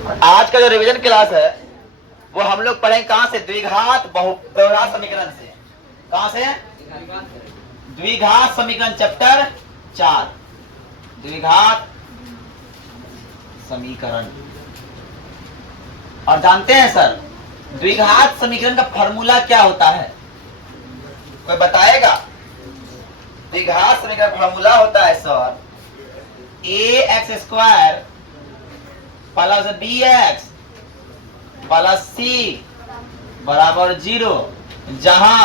आज का जो रिवीजन क्लास है वो हम लोग पढ़ेंगे कहां से? द्विघात बहुपद समीकरण से। कहां से? द्विघात समीकरण चैप्टर 4, द्विघात समीकरण। और जानते हैं सर द्विघात समीकरण का फॉर्मूला क्या होता है? कोई बताएगा? द्विघात समीकरण फॉर्मूला होता है sir ax² plus bx plus c बराबर 0, जहां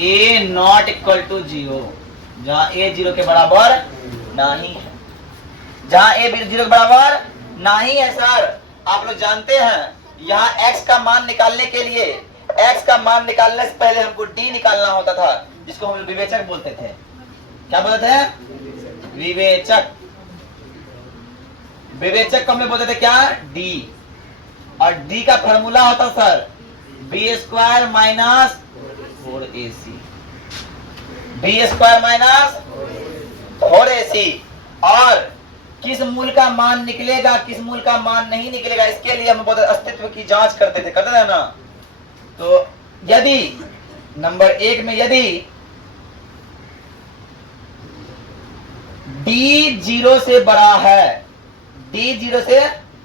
a नॉट इक्वल टू 0, जहां a 0 के बराबर नहीं है, जहां a 0 के बराबर नहीं है। सर आप लोग जानते हैं यहाँ x का मान निकालने के लिए, x का मान निकालने से पहले हमको d निकालना होता था, जिसको हम विवेचक बोलते थे। क्या बोलते थे? विवेचक। विवेचक को हम लोग बोलते थे क्या? d। और d का फॉर्मूला होता sir b² minus 4ac, b² minus 4ac। और किस मूल का मान निकलेगा, किस मूल का मान नहीं निकलेगा, इसके लिए हम बहुत अस्तित्व की जांच करते थे ना। तो यदि नंबर 1 में यदि d 0 से बड़ा है, d 0 से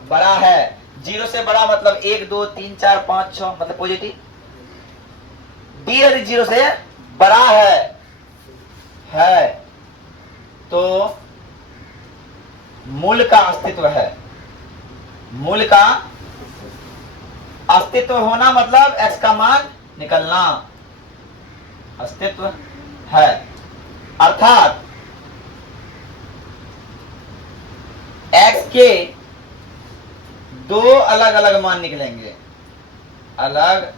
बड़ा है, 0 से बड़ा मतलब 1 2 3 4 5 6 मतलब पॉजिटिव। d यदि 0 से बड़ा है तो मूल का अस्तित्व है। मूल का अस्तित्व होना मतलब x का मान निकलना, अस्तित्व है। अर्थात x के दो अलग अलग मान निकलेंगे, अलग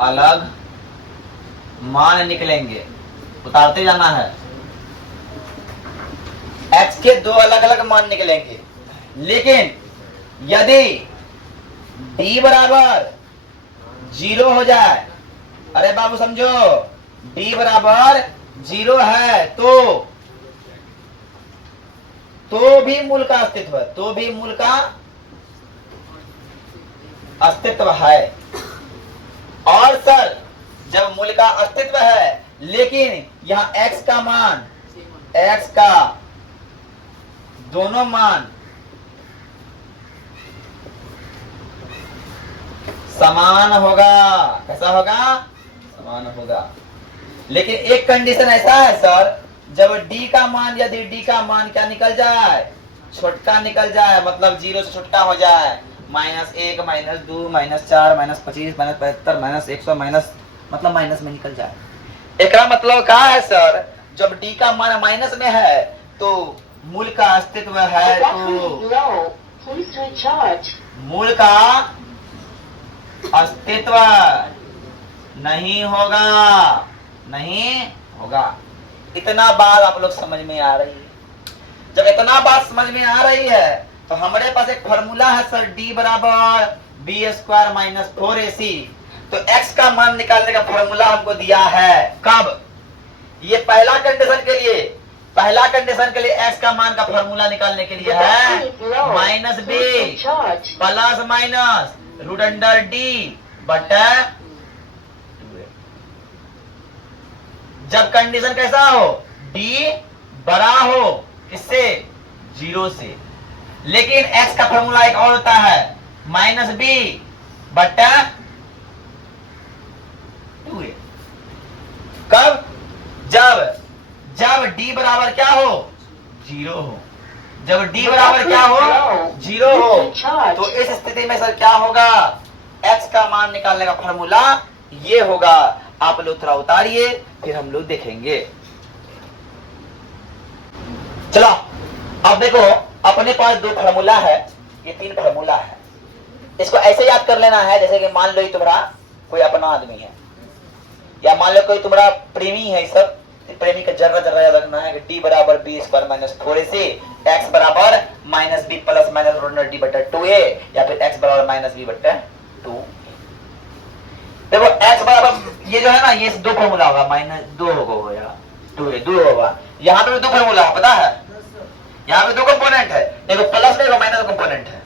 अलग मान निकलेंगे, उतारते जाना है। x के दो अलग अलग मान निकलेंगे, लेकिन यदि d बराबर 0 हो जाए, अरे बाबू समझो, d बराबर 0 है तो भी मूल का अस्तित्व है, तो भी मूल का अस्तित्व है। और सर जब मूल का अस्तित्व है लेकिन यहाँ x का मान, x का दोनों मान समान होगा। कैसा होगा? समान होगा। लेकिन एक कंडीशन ऐसा है सर, जब d का मान, यदि d का मान क्या निकल जाए? छोटका निकल जाए, मतलब 0 से छोटका हो जाए, -1 -2 -4 -25 -75 -100 माइनस, मतलब माइनस में निकल जाए। एक मतलब क्या है सर, जब d का मान माइनस में है तो मूल का अस्तित्व है, तो मूल का अस्तित्व नहीं होगा, नहीं होगा। इतना बात आप लोग समझ में आ रही है? जब इतना बात समझ में आ रही है तो हमारे पास एक फॉर्मूला है सर, d बराबर b² माइनस 4ac। तो x का मान निकालने का फॉर्मूला हमको दिया है। कब? ये पहला कंडीशन के लिए, पहला कंडीशन के लिए x का मान का फॉर्मूला निकालने के लिए है -b प्लस माइनस √d बटा। जब कंडीशन कैसा हो? d बड़ा हो किससे? 0 से। लेकिन x का फॉर्मूला एक और होता है -b बटा 2a। कब? जब d बराबर क्या हो? 0 हो। जब d बराबर क्या हो? 0 हो। तो इस स्थिति में सर क्या होगा? x का मान निकालने का फॉर्मूला ये होगा। आप लोग थोड़ा उतारिए, फिर हम लोग देखेंगे। चलो अब देखो, अपने पास 2 फॉर्मूला है, ये 3 फॉर्मूला है। इसको ऐसे याद कर लेना है जैसे कि मान लो ये तुम्हारा कोई अपना आदमी है, या मान लो कोई तुम्हारा प्रेमी है। सब प्रेमी का जर्रा याद रखना है कि d बराबर b² माइनस 4ac, x बराबर -b प्लस माइनस √d बटा 2a, या फिर x बराबर -b बटा 2। देखो x बराबर ये जो है ना, ये 2 फॉर्मूला होगा, -2 होगा या 2 होगा। यहाँ पे 2 फॉर्मूला है, पता है? यहाँ पे दो कंपोनेंट है, एक प्लस में एक माइनस कंपोनेंट है।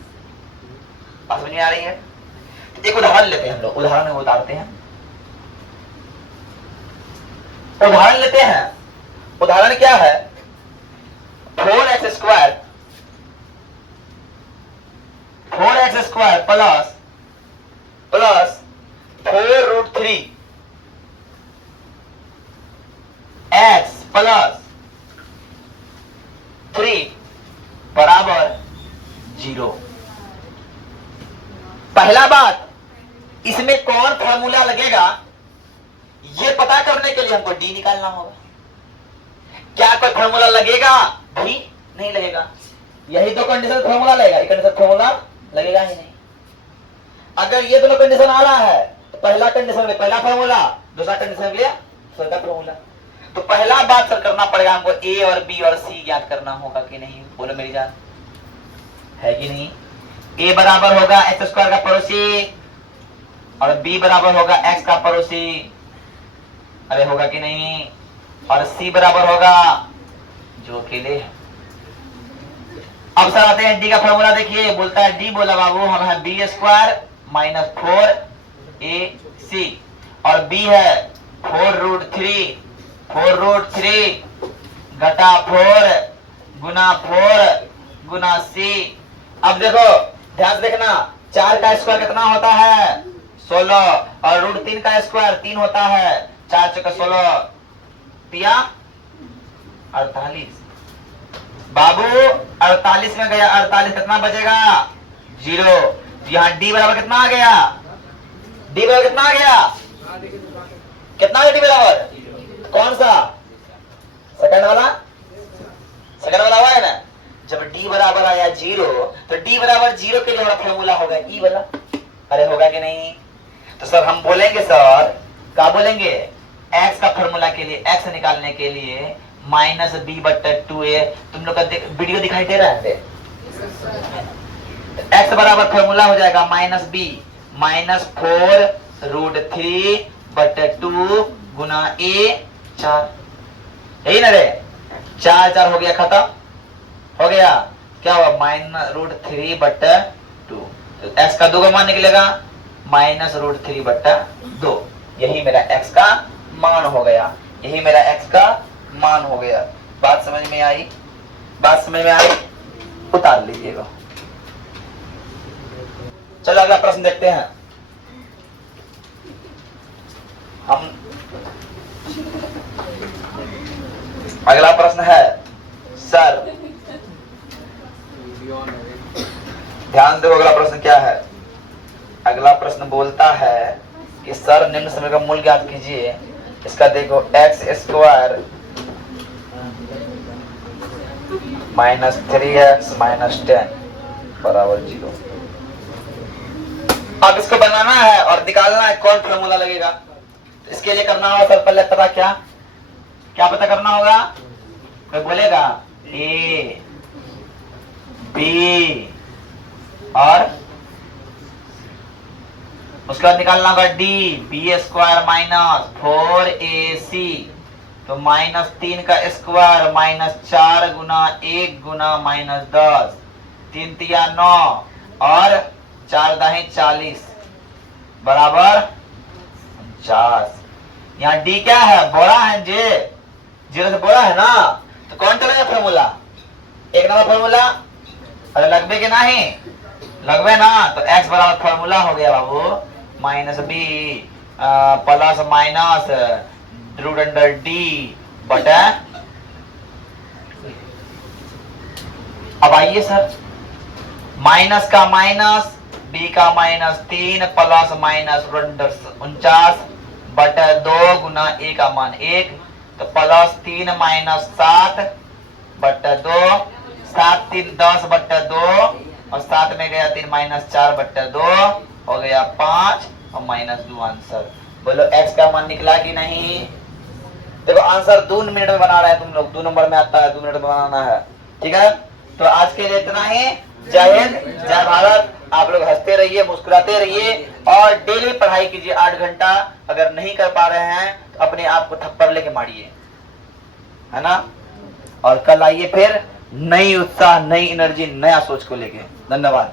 बात समझ में आ रही है? एक उदाहरण लेते हैं हम लोग, उदाहरण में उतारते हैं, उदाहरण लेते हैं। उदाहरण क्या है? 4x square plus 4√3 x plus 3 बराबर 0। पहला बात, इसमें कौन फॉर्मूला लगेगा ये पता करने के लिए हमको डी निकालना होगा। क्या कोई फॉर्मूला लगेगा? भी नहीं लगेगा। यही तो कंडीशन फॉर्मूला लगेगा, ये कंडीशन फॉर्मूला लगेगा ही नहीं। अगर ये दोनों कंडीशन आ रहा है तो पहला कंडीशन में पहला फॉर्मूला, दूसरा कंडीशन के लिए दूसरा फॉर्मूला। तो पहला बात सर करना पड़ेगा हमको, ए और बी और सी ज्ञात करना होगा कि नहीं? बोलो मेरी जान, है कि नहीं? ए बराबर होगा एक्स स्क्वायर का पड़ोसी और बी बराबर होगा एक्स का पड़ोसी। अरे होगा कि नहीं? और सी बराबर होगा जो अकेले है। अब सर आते हैं डी का फॉर्मूला। देखिए बोलता है डी, बोला बाबू हम है बी स्क्वायर माइनस 4ac और बी है 4√3 घटा 4 गुना c। अब देखो ध्यान से देखना, 4 का स्क्वायर कितना होता है? 16 और √3 का स्क्वायर 3 होता है। 4 चौका 16 तिया 48। बाबू 48 में गया 48, कितना बचेगा? 0। यहाँ डी बराबर कितना आ गया? डी बराबर कितना आ गया? कितना डी बराबर? कौन सा? सेकंड वाला? सेकंड वाला हुआ है ना? जब डी बराबर आया 0 तो डी बराबर 0 के लिए हमारा फॉर्मूला होगा ई वाला। अरे होगा कि नहीं? तो सर हम बोलेंगे, सर क्या बोलेंगे? x का फॉर्मूला के लिए, x निकालने के लिए -b/2a। तुम लोग का वीडियो दिखाई दे रहा है? x बराबर फॉर्मूला हो जाएगा -b -4√3/2 गुना a 4। यही ना रे? 4 हो गया, खत्म हो गया। क्या हुआ? -√3/2। तो x का 2 का मान निकलेगा -√3/2। यही मेरा x का मान हो गया, यही मेरा x का मान हो गया। बात समझ में आई? बात समझ में आई? उतार लीजिएगा। चलो अगला प्रश्न देखते हैं हम। अगला प्रश्न है सर, ध्यान दो अगला प्रश्न क्या है। अगला प्रश्न बोलता है कि सर निम्न समीकरण का मूल ज्ञात कीजिए। इसका देखो x स्क्वायर -3x -10 बराबर 0। अब इसको बनाना है और निकालना है कौन फॉर्मूला लगेगा। तो इसके लिए करना होगा सर पहले पता क्या पता करना होगा? कोई बोलेगा ए बी और उसके बाद निकालना होगा डी, बी स्क्वायर -4ac तो -3 का स्क्वायर -4 गुना 1 गुना -10, 3 तिया 9 और 4 दाही 40 बराबर 50। यहाँ डी क्या है? बोरा है, जे 0 से बोरा है ना? तो कौन चलेगा फॉर्मूला? एक नंबर फॉर्मूला। अरे लगबे के नहीं? लगबे ना? तो x बराबर फॉर्मूला हो गया बाबू -b प्लस माइनस √d बटा। अब आइए सर, माइनस का माइनस, b का -3 प्लस माइनस 49 बटा 2 गुना a का मान 1 तो +3 -7 बटा 2, 7 3 10 बटा 2 और 7 में गया 3 -4 बटा 2 हो गया 5 और -2 आंसर। बोलो x का मान निकला कि नहीं? देखो आंसर 2 मिनट में बना रहे हैं तुम लोग, 2 नंबर में आता है, 2 मिनट में बनाना है। ठीक है, तो आज के लिए इतना ही। जय हिंद, जय भारत। आप लोग हंसते रहिए, मुस्कुराते रहिए और डेली पढ़ाई कीजिए 8 घंटा। अगर नहीं कर पा रहे हैं तो अपने आप को थप्पड़ लेके मारिए, है ना? और कल आइए फिर नई उत्साह, नई एनर्जी, नया सोच को लेके। धन्यवाद।